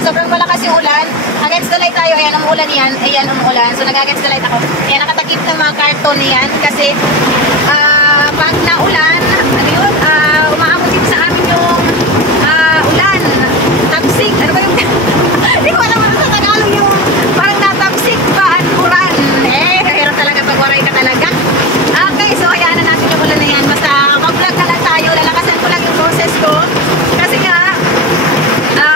kasi sobrang malakas yung ulan. Against the light tayo, ayan, umuulan yan. Ayan, umuulan. So, nag-against the light ako. Ayan, nakatakip ng mga karton yan kasi pag naulan, ano yun, umaabot dito sa amin yung ulan. Tapsik, ano ba yung hindi ko alam ano sa Tagalog yung parang natapsik ba, ulan. Kahirap talaga pag waray ka talaga. Okay, so hayaan na natin yung ulan na yan. Basta mag-vlog na lang tayo, lalakasan ko lang yung process ko. Kasi nga,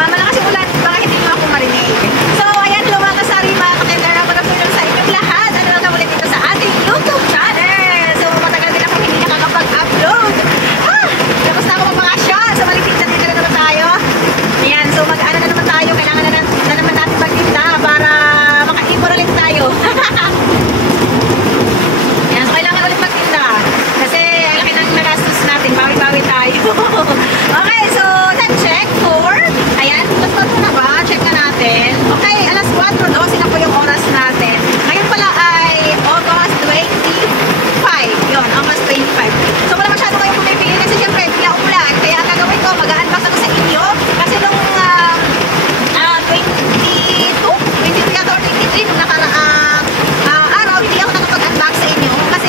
malakas yung ulan, baka hindi mo ako marinig. So, ayan, mga kasari, mga katendera, magandang sa inyong lahat. Ano lang ulit dito sa ating YouTube channel. So, matagal din ako hindi nakakapag-upload. Tapos na ako mapakasyon. So, malipit na dito na naman tayo. Ayan, so mag-ano na naman tayo. Kailangan na naman natin magtinda para maka-ipon ulit tayo. Ayan, so kailangan ulit magtinda. Kasi laki ng nagastos natin. Bawi-bawi tayo. Okay, so check for, ayan, alas 4 na ba? Check na natin. Okay, alas 4:12 na po yung oras natin. Ngayon pala ay August 25. Yun, August 25. So wala masyado kayong pumipili kasi syempre hindi ako ulan. Kaya ang gagawin ko, mag-unbox ako sa inyo. Kasi nung 22 yata or 23 nung nakaraang araw, hindi ako nakapag-unbox sa inyo. Kasi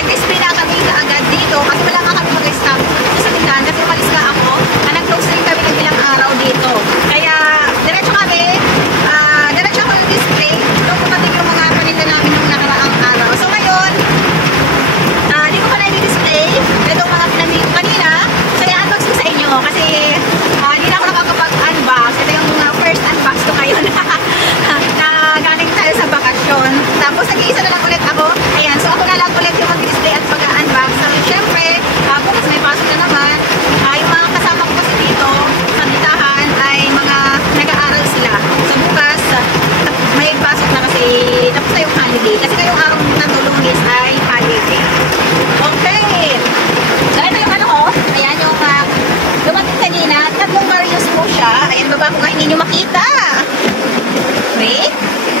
nag-display na kami kaagad dito. Kasi wala nga kami mag-stop sa tindahan. Kasi umalis ka ako. Nag-closing kami ng ilang araw dito. Kaya diretso kami. Diretso ako ng display. Doon pumating yung mga paninda namin nung nakaraang araw. So ngayon, hindi ko pa na-display. Itong mga pinamili ko kanina. So i-unbox ko sa inyo. Kasi hindi na ako nakakapag-unbox. Ito yung first unbox ko ngayon. Na galing tayo sa bakasyon. Tapos nag-iisa na lang ulit ako. Ayan. So ako na lang ulit yung mag-display at pag-unbox. So syempre, bukas may pasok na naman. Yung mga kasama ko kasi dito sa tindahan ay mga nag-aaral sila. So bukas, may pasok na kasi tapos na yung holiday. Kasi ngayong araw ng Lunes ay holiday. Okay. So ito yung ano ko. Ayan yung dumating kanina. Tatlong Marios po siya. Ayan, baba ko nga hindi nyo makita. Wait.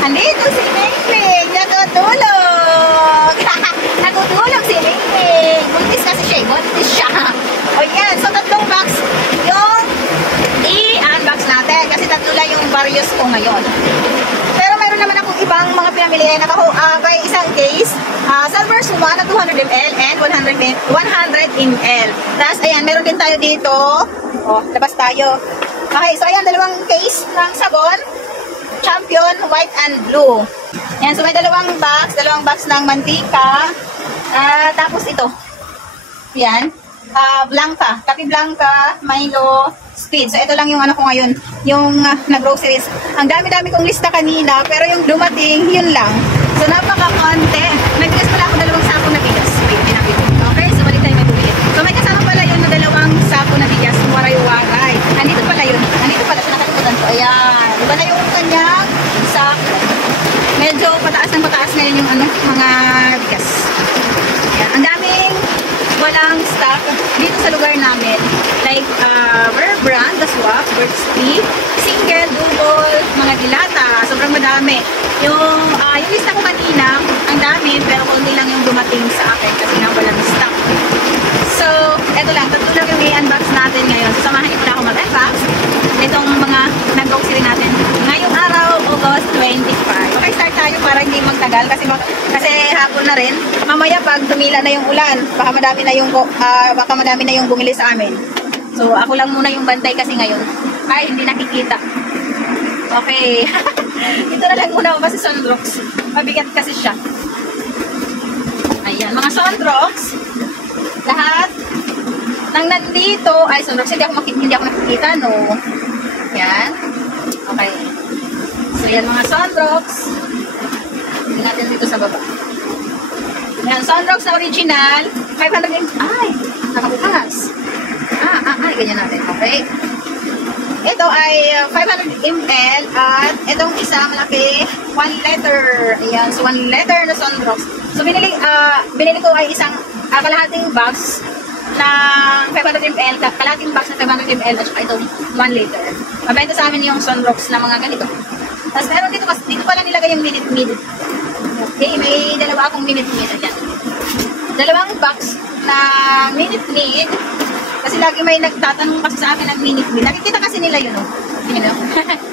Andito si Mingming. Natutulog. Natutulog si Mingming. Buntis kasi siya. Buntis siya. O yan. So tatlong box yung i-unbox natin. Kasi tatlo lang yung Marios ko ngayon. Pero meron naman akong ibang mga pinamili na by isang case. Silver Suma na 200 ml and 100 ml. Tapos ayan, meron din tayo dito. Oh, labas tayo. Okay, so ayan, dalawang case ng sabon. Champion, white and blue. Ayan, so may dalawang box ng mantika. Tapos ito. Ayan. Blanca, Kape Blanca, Milo, Speed. So ito lang yung ano ko ngayon, yung na-groceries. Ang dami-dami kong lista kanina, pero yung dumating, yun lang. So napaka-konti. Nag-dress pala ako dalawang sako na bigas. Wait, pinapit. Okay, so balik tayo mabili. So may kasama pala yun na dalawang sako na bigas, waray-waray. Andito pala yun. Andito pala siya, nakalimutan ko. Ayan. Diba na yung kanyang sako. Medyo pataas ng pataas ngayon yung ano, mga bigas. Ayan. Ang daming walang stock dito sa lugar namin. Like, Rare Brand, The Swap, Birds Tea, Single, Double, mga dilata. Sobrang madami. Yung lista ko kanina, ang dami, pero konti lang yung dumating sa akin kasi nga walang stock. So, eto lang. Tatlo lang yung i-unbox natin ngayon. So, samahan ito na ako mag-unbox. Itong mga nag-grocery natin. Ngayong araw, August 25. Okay, start tayo para hindi magtagal kasi hapon na rin. Mamaya pag tumila na yung ulan, baka madami na yung bumili sa amin. So, ako lang muna yung bantay kasi ngayon. Ay, hindi nakikita. Okay. Ito na lang muna ako kasi Sunrocks. Mabigat kasi siya. Ayan, mga Sunrocks. Lahat nang nandito, ay Sunrocks, hindi ako nakikita, no? Yan. Okay. So, yan mga Sunrocks. Tingnan natin dito sa baba. Yan, Sunrocks na original. 500 ml. Ay, nakabukas. Ay, ganyan natin. Okay. Ito ay 500 ml at itong isa malaki 1 liter. Ayan, so 1 liter na Sunrocks. So binili ko ay isang kalahating box ng 500 ml, kalahating box ng 500 ml at saka itong 1 liter. Mabenta sa amin yung Sunrocks na mga ganito. Tapos meron dito pala nilagay yung Minute Maid. Okay, may dalawa akong Minute Maid. Ayan. Dalawang box na Minute Maid. Kasi lagi may nagtatanong kasi sa akin ng Minute Maid. Nakikita kasi nila yun, oh. Tingnan mo.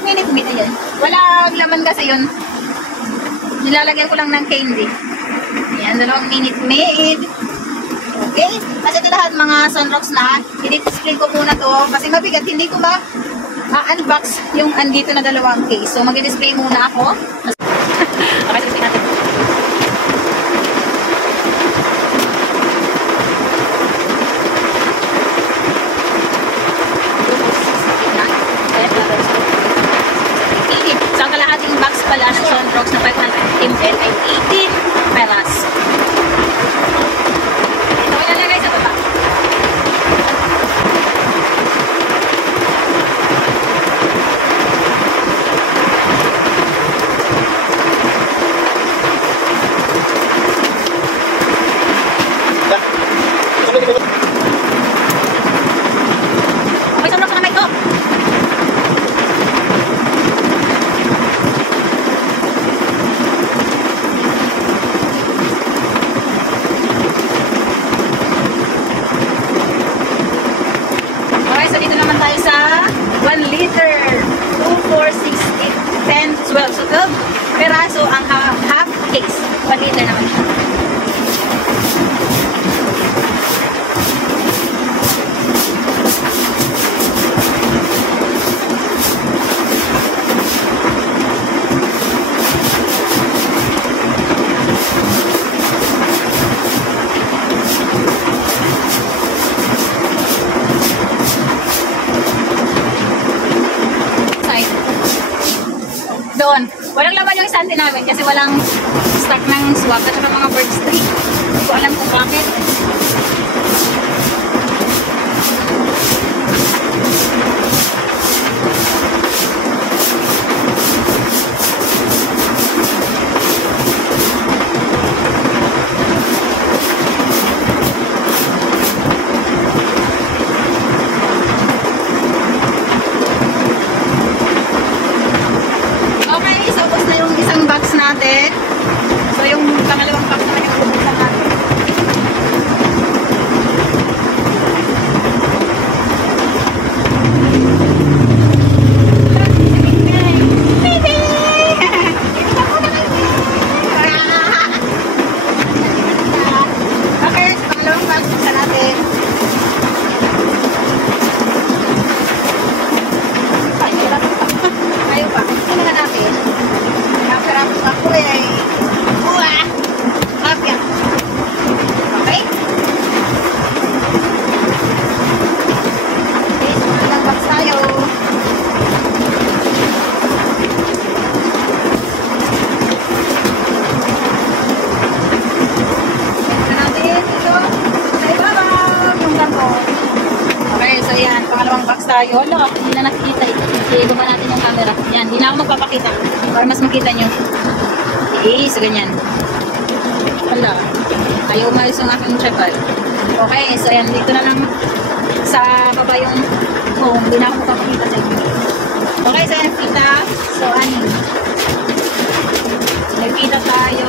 Minute meat na yan. Walang laman kasi yun. Nilalagyan ko lang ng candy. Yan, 2 minute maid. Okay? Kasi ito lahat mga sunrocks na. I-display ko muna to kasi mabigat. Hindi ko ba unbox yung andito na 2 case. So, mag-display muna ako. Okay, display natin. So, ang kalahating box pala ng sunrocks na 500 ml ay 18 peras. Ito ko ilalagay sa baba. Okay, sunrocks na naman ito. So, dito naman tayo sa 1 liter. 2, 4, 6, 8, 10, 12. So, 12 peraso ang half case. 1 liter naman siya. Doon. Walang laman yung istante namin kasi walang stock ng swag at saka mga bird string. Hindi ko alam kung bakit. Natin. So, yung pangalawang pack naman yung bubuksan natin. Okay, pangalawang pack buksan natin. Ayaw pa. Ano na natin? Sarap ako eh. Uwah! Kapya. Okay? Okay, so malang box tayo. Ito natin dito. Sa ibabaw yung karton. Okay, so yan. Pangalawang box tayo. Hala, hindi na nakikita eh. Iigo pa natin yung camera. Yan, hindi na ako magpapakita. Para mas makita nyo. Okay, so ganyan. Hala, ayaw umalis yung aking chapal. Okay, so yan, dito na lang sa baba yung home. Hindi na ako magpapakita sa inyo. Okay, so yan, pita. So, anin. Nagpita tayo.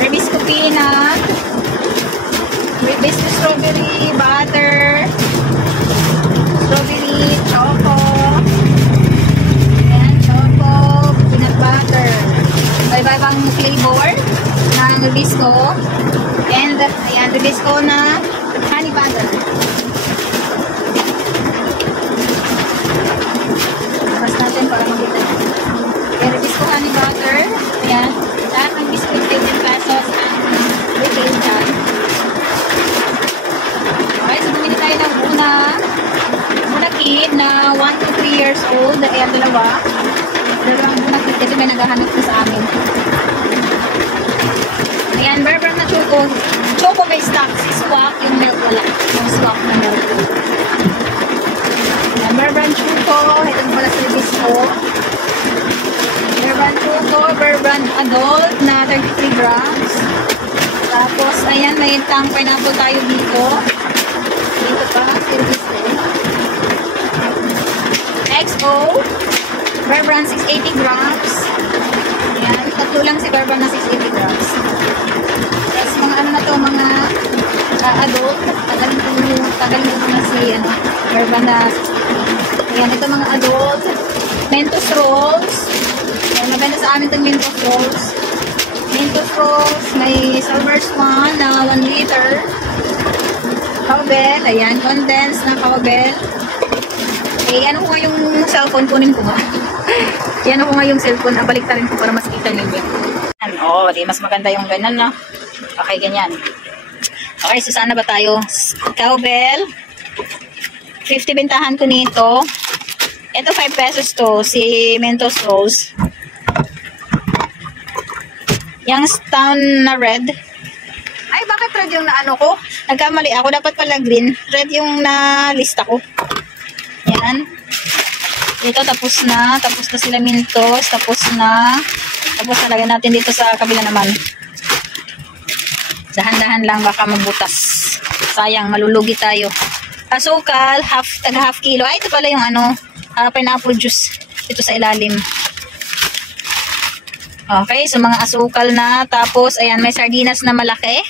Rebisco peanut. Rebisco strawberry, butter. Strawberry, choco. Ayan, choco, peanut butter. Iba-ibang flavor ng Rebisco. And, ayan, Rebisco na honey butter. Tapos natin para makita. Okay, Rebisco honey butter. Ayan, lahat ng biscuit 15 pesos ang retail dyan. Okay, so bumili tayo ng una kid na 1 to 3 years old. Ayan, dalawang muna kid kasi may naghahanap ko sa amin. Ayan, Bear na choco may stock. Si swak, yung milk wala. Yung swak na milk. Ayan, Bear choco. Ito pala sa Rebisco. Bear choco, Bear adult na 33 grams. Tapos, ayan, may tang pineapple tayo dito. Dito pa, Rebisco. XO, Bear Brand 680 grams. Ayan, tatlo lang si Bear Brand na 680 grams. Tapos mga ano na to, mga adult. Tagalin ko na si Bear Brand na 680. Ayan, ito mga adult. Mentos rolls. Ayan, mabenta sa amin itong Mentos rolls. Mentos rolls. May silver swan na 1 liter. Cowbell. Ayan, condensed na cowbell. Eh, ano ko nga yung cellphone? Kunin ko nga. Yan ako nga yung cellphone. Balik rin ko para mas kita ninyo. Oo, di mas maganda yung ganyan, no? Okay, ganyan. Okay, so saan na ba tayo? Cowbell. 50 bentahan ko nito. Ito 5 pesos to. Si Mentos Rose. Youngstown na red. Ay, bakit red yung naano ko? Nagkamali ako. Dapat pala green. Red yung na-lista ko. Yan. Dito, tapos na. Tapos na sila Mentos. Tapos na. Tapos nalagyan natin dito sa kabila naman. Dahan-dahan lang, baka magbutas. Sayang, malulugi tayo. Asukal, taga half kilo. Ay, ito pala yung ano, pineapple juice. Ito sa ilalim. Okay, so mga asukal na. Tapos, ayan, may sardinas na malaki.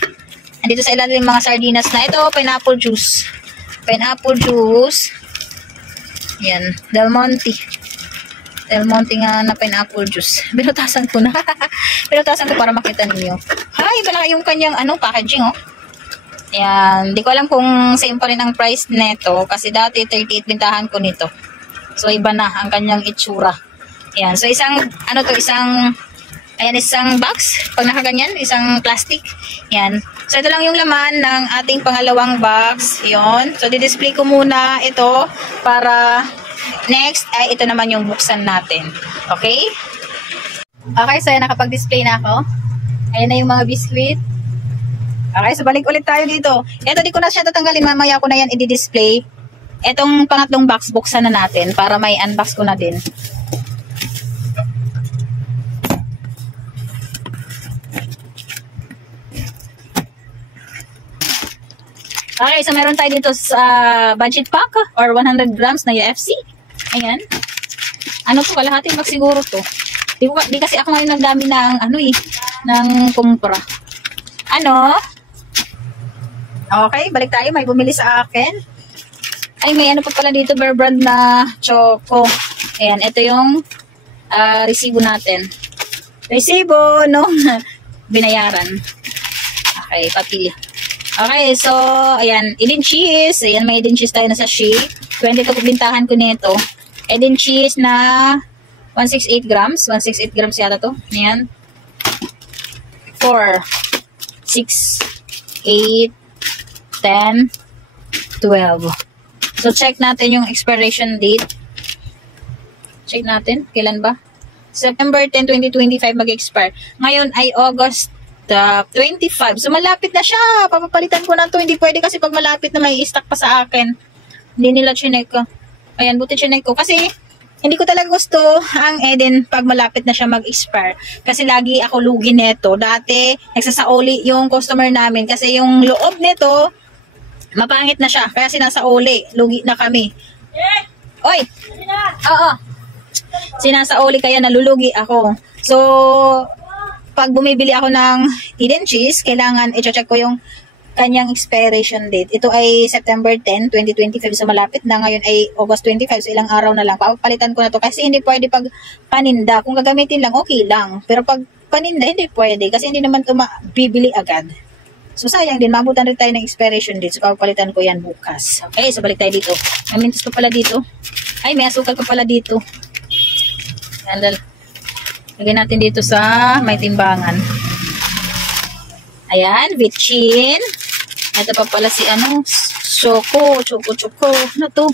Andito sa ilalim mga sardinas na. Ito, pineapple juice. Pineapple juice. Ayan, Del Monte. Del Monte nga na pineapple juice. Binutasan ko na. Binutasan ko para makita ninyo. Ay, malaki yung kanyang ano, packaging, oh. Ayan, di ko alam kung same pa rin ang price nito kasi dati 38 bintahan ko nito. So, iba na ang kanyang itsura. Ayan, so isang, ano to, isang box. Pag nakaganyan, isang plastic. Ayan. So, ito lang yung laman ng ating pangalawang box. Ayan. So, di-display ko muna ito para next ay ito naman yung buksan natin. Okay? Okay, so ayan, nakapag-display na ako. Ayan na yung mga biscuit. Okay, so balik ulit tayo dito. Ito, di ko na siya tatanggalin. Mamaya ko na yan i-display. Etong pangatlong box, buksan na natin para may unbox ko na din. Okay, so meron tayo dito sa budget pack or 100 grams na UFC. Ayan. Ano po, kalahating bag siguro to. Di kasi ako ngayon nagdami ng ano ng kumpra. Ano? Okay, balik tayo. May bumili sa akin. Ay, may ano pa pala dito, Bear Brand na choco. Ayan, ito yung resibo natin. Resibo, no? Binayaran. Okay, papili. Okay, so, ayan, Eden cheese. Ayan, may Eden cheese tayo na sa shake. 20 to bintahan ko nito. Eden cheese na 168 grams. 168 grams yata to. Ayan. 4, 6, 8, 10, 12. So, check natin yung expiration date. Check natin. Kailan ba? September 10, 2025 mag-expire. Ngayon ay August 25. So, malapit na siya. Papapalitan ko na to. Hindi pwede kasi pag malapit na may stock pa sa akin. Hindi nila chinek ko. Ayan, buti chinek ko. Kasi, hindi ko talaga gusto ang Eden pag malapit na siya mag-expire. Kasi lagi ako lugi neto. Dati, nagsasauli yung customer namin. Kasi yung loob nito, mapangit na siya. Kaya sinasauli. Lugi na kami. Oy! Oo. Sinasauli kaya nalulugi ako. So, pag bumibili ako ng Eden cheese, kailangan i-check ko yung kanyang expiration date. Ito ay September 10, 2025. So, malapit na. Ngayon ay August 25. So, ilang araw na lang. Papalitan ko na to kasi hindi pwede pag paninda. Kung gagamitin lang, okay lang. Pero pag paninda, hindi pwede. Kasi hindi naman ito bibili agad. So, sayang din. Mabutan rin tayo ng expiration date. So, papalitan ko yan bukas. Okay, so balik tayo dito. May mintos ko pala dito. Ay, may asukal ko pala dito. Handle. Lagyan natin dito sa may timbangan. Ayan, bitchin. Ito pa pala si ano, choco. Ano to?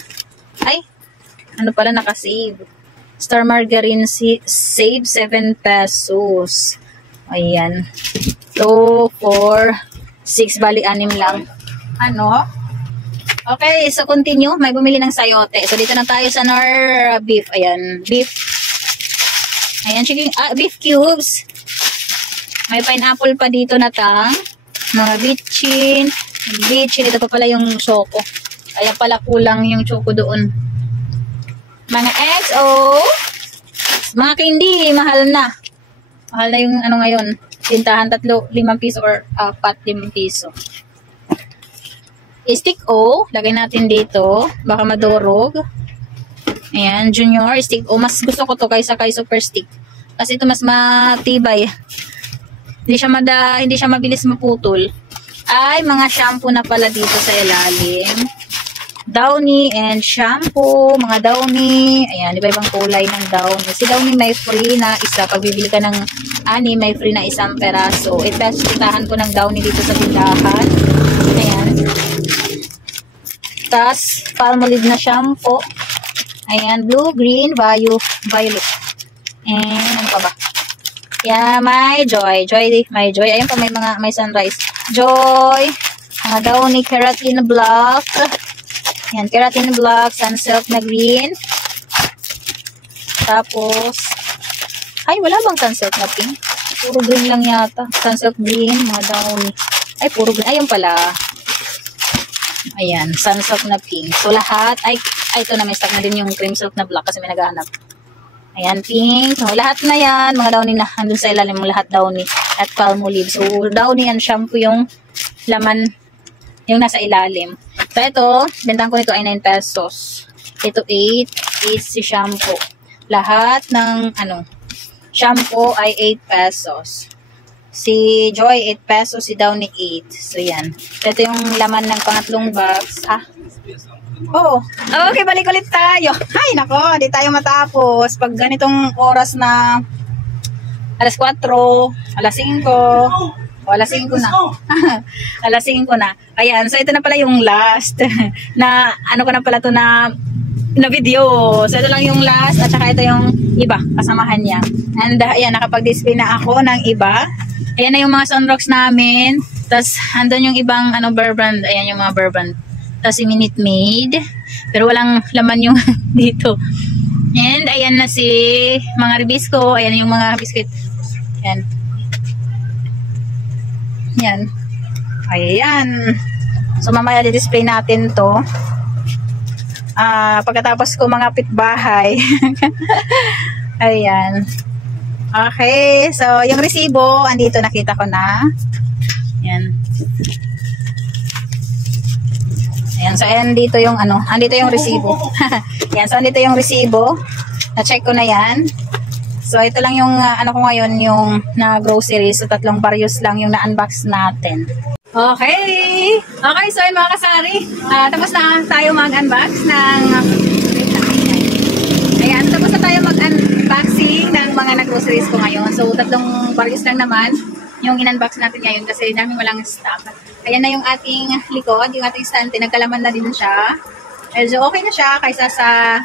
Ay, ano pala nakasave. Star Margarine save 7 pesos. Ayan. 2, 4, 6, bali 6 lang. Ano? Okay, so continue. May bumili ng sayote. So dito na tayo sa Nor beef. Ayan, beef. Ayan, chicken, beef cubes. May pineapple pa dito na tang. Mga bitchin. Ito pa pala yung choco. Kaya pala kulang yung choco doon. Mga XO. Mga candy, mahal na. Mahal na yung ano ngayon. Tintahan 3, 5 piso or 4, 5 piso. Stick O. Lagay natin dito. Baka madurog. Ayan, Junior stick. O, mas gusto ko to kaysa kay Super Stick. Kasi ito mas matibay. Hindi siya mabilis maputol. Ay, mga shampoo na pala dito sa ilalim. Downy and shampoo, mga Downy. Ayan, iba-ibang kulay ng Downy. Si Downy may free na isa. Pag bibili ka ng ani, may free na isang peraso. Itestahan ko ng Downy dito sa tindahan. Ayan. Tapos, Palmolive na shampoo. Ayan, blue, green, violet. And, ano pa ba? Yeah, my Joy. My Joy. Ayan pa, may sunrise. Joy. Mga Downy, keratin block. Yan, keratin block, Sunsilk na green. Tapos, ay, wala bang Sunsilk na pink? Puro green lang yata. Sunsilk green, mga Downy. Ay, puro green. Ayun pala. Ayan, Sunsilk na pink. So, lahat, ay ito na, may stock na din yung cream silk na black kasi may naghahanap. Ayan, pink. So, lahat na yan. Mga Downy na, andun sa ilalim mo, lahat Downy. At Palmolive. So, Downy and shampoo yung laman, yung nasa ilalim. So, ito, bentahan ko nito ay 9 pesos. Ito 8 si shampoo. Lahat ng, shampoo ay 8 pesos. Si Joy, 8 pesos. Si Downy, 8. So, yan. Ito yung laman ng pangatlong box. Oo. Okay, balik ulit tayo. Ay, nako, di tayo matapos. Pag ganitong oras na alas 4, alas 5, alas 5 na. Alas 5 na. Ayan, so ito na pala yung last na ano ko na pala to na video. So ito lang yung last at saka ito yung iba kasamahan niya. And ayan, nakapag-display na ako ng iba. Ayan na yung mga sunrocks namin. Tapos andun yung ibang bear brand. Ayan yung mga bear brand. Tapos yung Minute Maid. Pero walang laman yung dito. And ayan na si mga Ribisco. Ayan yung mga biscuit. Ayan. Yan. Ayan. So, mamaya di-display natin to. Pagkatapos ko mga pitbahay. Ayan. Okay. So, yung resibo, andito nakita ko na. Ayan. Ayan. So, andito yung andito yung resibo. Ayan. So, andito yung resibo. Na-check ko na yan. So, ito lang yung, ko ngayon, yung na groceries. So, 3 various lang yung na-unbox natin. Okay! Okay, so yun mga kasari. Tapos na tayo mag-unbox ng... Ayan, tapos na tayo mag-unboxing ng mga na-groceries ko ngayon. So, 3 various lang naman yung in-unbox natin ngayon kasi namin walang stock. Ayan na yung ating likod, yung ating stand. Nagkalaman na din siya. Medyo okay na siya kaysa sa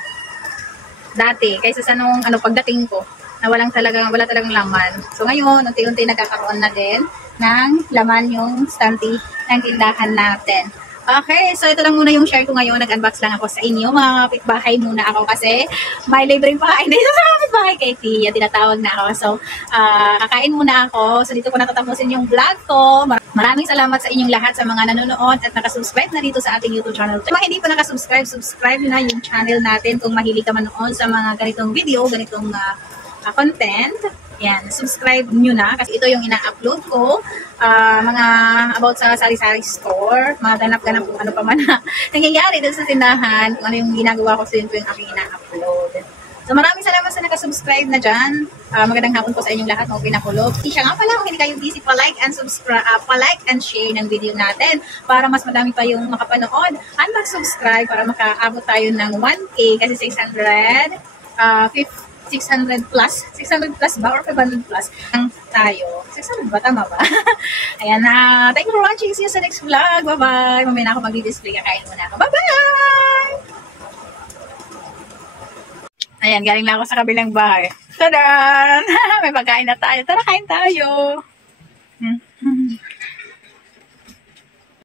dati, kaysa sa nung pagdating ko. Na wala talagang laman. So ngayon, unti-unti nagkakaroon na din ng laman yung stante ng tindahan natin. Okay, so ito lang muna yung share ko ngayon. Nag-unbox lang ako sa inyo. Mga kapitbahay muna ako kasi may libreng pakain dito sa kapitbahay kay Tia. Tinatawag na ako. So, kakain muna ako. So, dito ko natatapusin yung vlog ko. Maraming salamat sa inyong lahat sa mga nanonood at nakasubscribe na dito sa ating YouTube channel. Kung hindi pa nakasubscribe, subscribe na yung channel natin kung mahilig ka manood sa mga ganitong video, ganitong content. Yan, subscribe nyo na kasi ito yung ina-upload ko. Mga about sa sari-sari store, mga ganap-ganap kung ano pa man na nangyayari dito sa tindahan, kung ano yung ginagawa ko sa yung aking ina-upload. So maraming salamat sa nakasubscribe na dyan. Magandang hapon po sa inyong lahat, mga pinakulog. Siya nga pala, kung hindi kayo busy, pa-like and subscribe, pa-like and share ng video natin para mas madami pa yung makapanood at mag-subscribe para makaabot tayo ng 1K kasi 600 plus ba or 500 plus ang tayo. 600 ba? Tama ba? Ayan na. Thank you for watching. See you sa next vlog. Bye-bye. Mamaya na ako mag-display. Kakain muna ako. Bye-bye! Ayan, galing lang ako sa kabilang bahay. Tadaan! May pagkain na tayo. Tara, kain tayo!